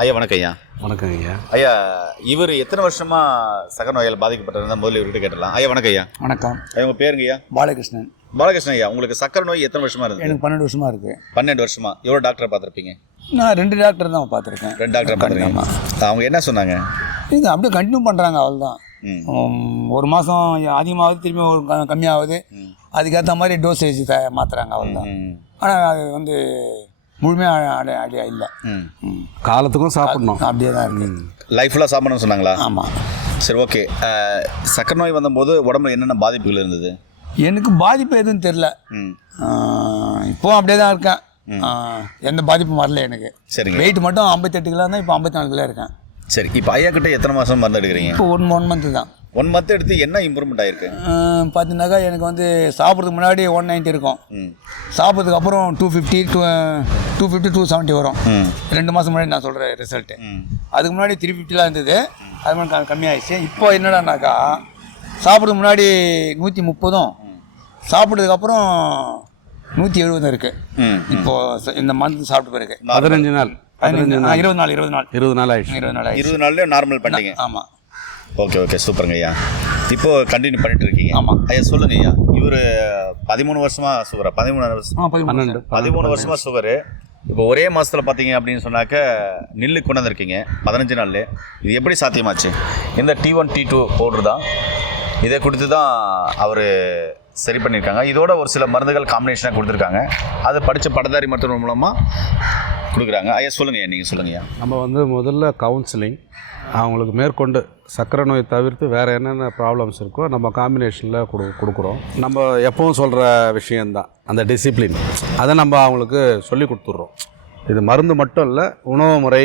ஐயா வணக்கம் ஐயா. வணக்கம் ஐயா. ஐயா இவர் எத்தனை வருஷமா சக்கரை நோயால் பாதிக்கப்பட்டிருந்தா முதல்ல இவர்கிட்ட கேட்டலாம். ஐயா வணக்கம் ஐயா. வணக்கம். உங்க பேருங்க ஐயா? பாலகிருஷ்ணன். பாலகிருஷ்ணன் ஐயா, உங்களுக்கு சக்கரை நோய் எத்தனை வருஷமா இருந்தது? எனக்கு 12 வருஷமா இருக்கு. 12 வருஷமா. எவ்வளோ டாக்டரை பார்த்துருப்பீங்க? நான் 2 டாக்டர் தான் பார்த்துருக்கேன். 2 டாக்டரை பார்த்துருக்கீங்க. அவங்க என்ன சொன்னாங்க? இது அப்படியே கண்டினியூ பண்ணுறாங்க, அவ்வளோதான். ஒரு மாதம் அதிகமாகுது, திரும்பி ஒரு கம்மியாகுது, அதுக்கேற்ற மாதிரி டோசேஜ் மாற்றுறாங்க, அவ்வளோதான். ஆனால் அது வந்து முழுமையாக ஐடியா இல்லை. காலத்துக்கும் சாப்பிடணும், அப்படியே தான் இருக்கு. லைஃப்லாம் சாப்பிடணும்னு சொன்னாங்களா? ஆமாம். சரி, ஓகே. சக்கரை நோய் வந்தபோது உடம்புல என்னென்ன பாதிப்புகள் இருந்தது? எனக்கு பாதிப்பு எதுவும் தெரில. இப்போ அப்படியே தான் இருக்கேன். எந்த பாதிப்பும் வரல எனக்கு. சரிங்க. வெயிட் மட்டும் 58 கிலோ தான், இப்போ 54 கிலோ இருக்கேன். சரி, இப்போ ஐயா கிட்ட எத்தனை மாதம் மருந்து எடுக்கிறீங்க? இப்போ 1 மந்த்து தான். 1 மந்த் எடுத்து என்ன இம்ப்ரூவ்மெண்ட் ஆயிருக்கு? பார்த்தீங்கன்னாக்கா எனக்கு வந்து சாப்பிட்றதுக்கு முன்னாடி 190 இருக்கும், சாப்பிட்றதுக்கு அப்புறம் 250 270 வரும். 2 மாதம் முன்னாடி நான் சொல்கிறேன் ரிசல்ட்டு. அதுக்கு முன்னாடி 350 இருந்தது, அது மாதிரி கம்மியாகிடுச்சு. இப்போ என்னடானாக்கா சாப்பிட்றதுக்கு முன்னாடி 130, சாப்பிட்றதுக்கப்புறம் 170 இருக்குது. இப்போது இந்த மந்த் சாப்பிட்டு பிறகு 15 நாள் 20 நாள் ஆயிடுச்சு. 20 நாள்ல நார்மல் பண்ணிட்டீங்க? ஆமாம். ஓகே ஓகே, சூப்பருங்க ஐயா. இப்போ கண்டினியூ பண்ணிட்டு இருக்கீங்க? ஆமாம் ஐயா. சொல்லுங்க ஐயா, இவர் 13 வருஷமா சுகரா? 13 வருஷமா சுகரு. இப்போ ஒரே மாதத்தில் பார்த்தீங்க அப்படின்னு சொன்னாக்க நெல்லு கொண்டு வந்திருக்கீங்க 15 நாள்ல. இது எப்படி சாத்தியமாச்சு? இந்த T1 T2 பவுடர் தான், இதை கொடுத்து தான் அவர் சரி பண்ணியிருக்காங்க. இதோட ஒரு சில மருந்துகள் காம்பினேஷனாக கொடுத்துருக்காங்க, அதை படித்த பட்டதாரி மருத்துவம் மூலமாக கொடுக்குறாங்க. ஐயா சொல்லுங்க ஐயா, நீங்கள் சொல்லுங்க ஐயா. நம்ம வந்து முதல்ல கவுன்சிலிங், அவங்களுக்கு மேற்கொண்டு சர்க்கரை நோய் தவிர்த்து வேறு என்னென்ன ப்ராப்ளம்ஸ் இருக்கோ நம்ம காம்பினேஷனில் கொடுக்குறோம். நம்ம எப்பவும் சொல்கிற விஷயந்தான் அந்த டிசிப்ளின், அதை நம்ம அவங்களுக்கு சொல்லி கொடுத்துட்றோம். இது மருந்து மட்டும் இல்லை, உணவு முறை,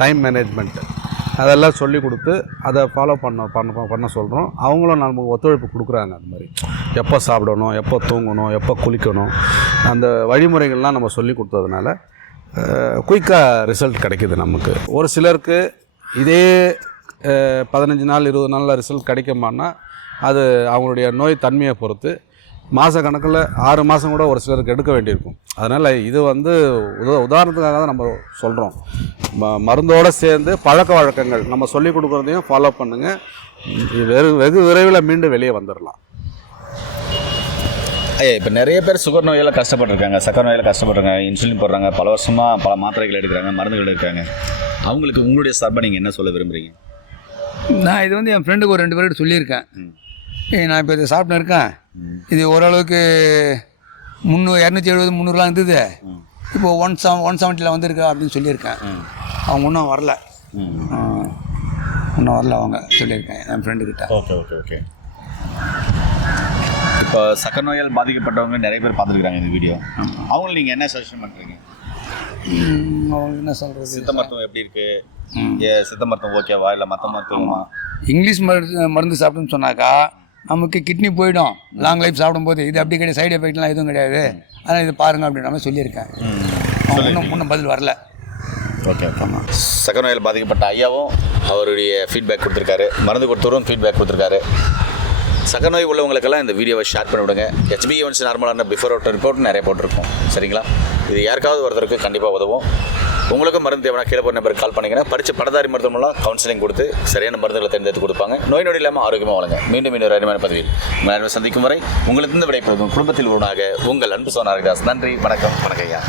டைம் மேனேஜ்மெண்ட், அதெல்லாம் சொல்லி கொடுத்து அதை ஃபாலோ பண்ண சொல்கிறோம். அவங்களும் நமக்கு ஒத்துழைப்பு கொடுக்குறாங்க. அந்த மாதிரி எப்போ சாப்பிடணும், எப்போ தூங்கணும், எப்போ குளிக்கணும், அந்த வழிமுறைகள்லாம் நம்ம சொல்லி கொடுத்ததுனால குயிக்காக ரிசல்ட் கிடைக்கிது நமக்கு. ஒரு சிலருக்கு இதே 15 நாள் 20 நாளில் ரிசல்ட் கிடைக்குமான்னா அது அவங்களுடைய நோய் தன்மையை பொறுத்து மாத கணக்கில் 6 மாதம் கூட ஒரு சிலருக்கு எடுக்க வேண்டியிருக்கும். அதனால் இது வந்து உதாரணத்துக்காக தான் நம்ம சொல்கிறோம். மருந்தோடு சேர்ந்து பழக்க வழக்கங்கள் நம்ம சொல்லிக் கொடுக்குறதையும் ஃபாலோ பண்ணுங்கள். வெகு விரைவில் மீண்டும் வெளியே வந்துடலாம். ஐயா, இப்போ நிறைய பேர் சுகர் நோயால் கஷ்டப்பட்டுருக்காங்க, சக்கரை நோயால் கஷ்டப்பட்டுருக்காங்க, இன்சுலின் போடுறாங்க, பல வருஷமாக பல மாத்திரைகள் எடுக்கிறாங்க, மருந்துகள் எடுக்கிறாங்க. அவங்களுக்கு உங்களுடைய சார்பாக நீங்கள் என்ன சொல்ல விரும்புகிறீங்க? நான் இது வந்து என் ஃப்ரெண்டுக்கு ஒரு 2 பேர்கிட்ட சொல்லியிருக்கேன். நான் இப்போ இதை சாப்பிட்டு இருக்கேன், இது ஓரளவுக்கு 270 300 இருந்தது, இப்போது 170 வந்திருக்கா அப்படின்னு சொல்லியிருக்கேன். அவங்க இன்னும் வரல, அவங்க சொல்லியிருக்கேன் என் ஃப்ரெண்டுக்கிட்ட. Okay okay okay. இப்போ சக்கரை நோயால் பாதிக்கப்பட்டவங்க நிறைய பேர் பார்த்துருக்குறாங்க இந்த வீடியோ. அவங்களுக்கு நீங்கள் என்ன சஜஷன் பண்ணுறீங்க? அவங்களுக்கு என்ன சொல்கிறது? சித்த மருத்துவம் எப்படி இருக்குது? சித்த மருத்துவம் ஓகேவா இல்லை மற்ற மருத்துவமா? இங்கிலீஷ் மருந்து சாப்பிட்டுன்னு சொன்னாக்கா நமக்கு கிட்னி போயிடும் லாங் லைஃப் சாப்பிடும்போது. இது அப்படி கிடையாது, சைடு எஃபெக்ட்லாம் எதுவும் கிடையாது. அதனால் இது பாருங்கள் அப்படின்ற மாதிரி சொல்லியிருக்கேன். இன்னும் பதில் வரல. Okay okay. சக்கரை நோயால் பாதிக்கப்பட்ட ஐயாவும் அவருடைய ஃபீட்பேக் கொடுத்துருக்காரு, மருந்து கொடுத்தவரும் ஃபீட்பேக் கொடுத்துருக்காரு. சக்கரை நோய் உள்ளவங்களுக்கெல்லாம் இந்த வீடியோவை ஷேர் பண்ணி விடுங்க. HbA1c நார்மலான பிஃபோர் அவுட்டர் ரிப்போர்ட் நிறைய போட்டிருக்கோம், சரிங்களா? இது யாருக்காவது ஒருத்தருக்கு கண்டிப்பாக உதவும். உங்களுக்கும் மருந்து தேவைன்னா கீழே போகிற நம்பருக்கு கால் பண்ணிங்கன்னா படித்த பட்டதாரி மருத்துவமெல்லாம் கவுன்சிலிங் கொடுத்து சரியான மருந்துகளை தேர்ந்தெடுத்து கொடுப்பாங்க. நோய் நொடி இல்லாமல் ஆரோக்கியமாக வளங்க. மீண்டும் இன்னொரு அருமையான பதிவில் உங்கள் சந்திக்கும் வரை உங்களுக்கு விடைபெறும் குடும்பத்தில் உருவாக உங்கள் அன்பு சோனா ஹரிதாஸ். நன்றி, வணக்கம். வணக்கம் ஐயா.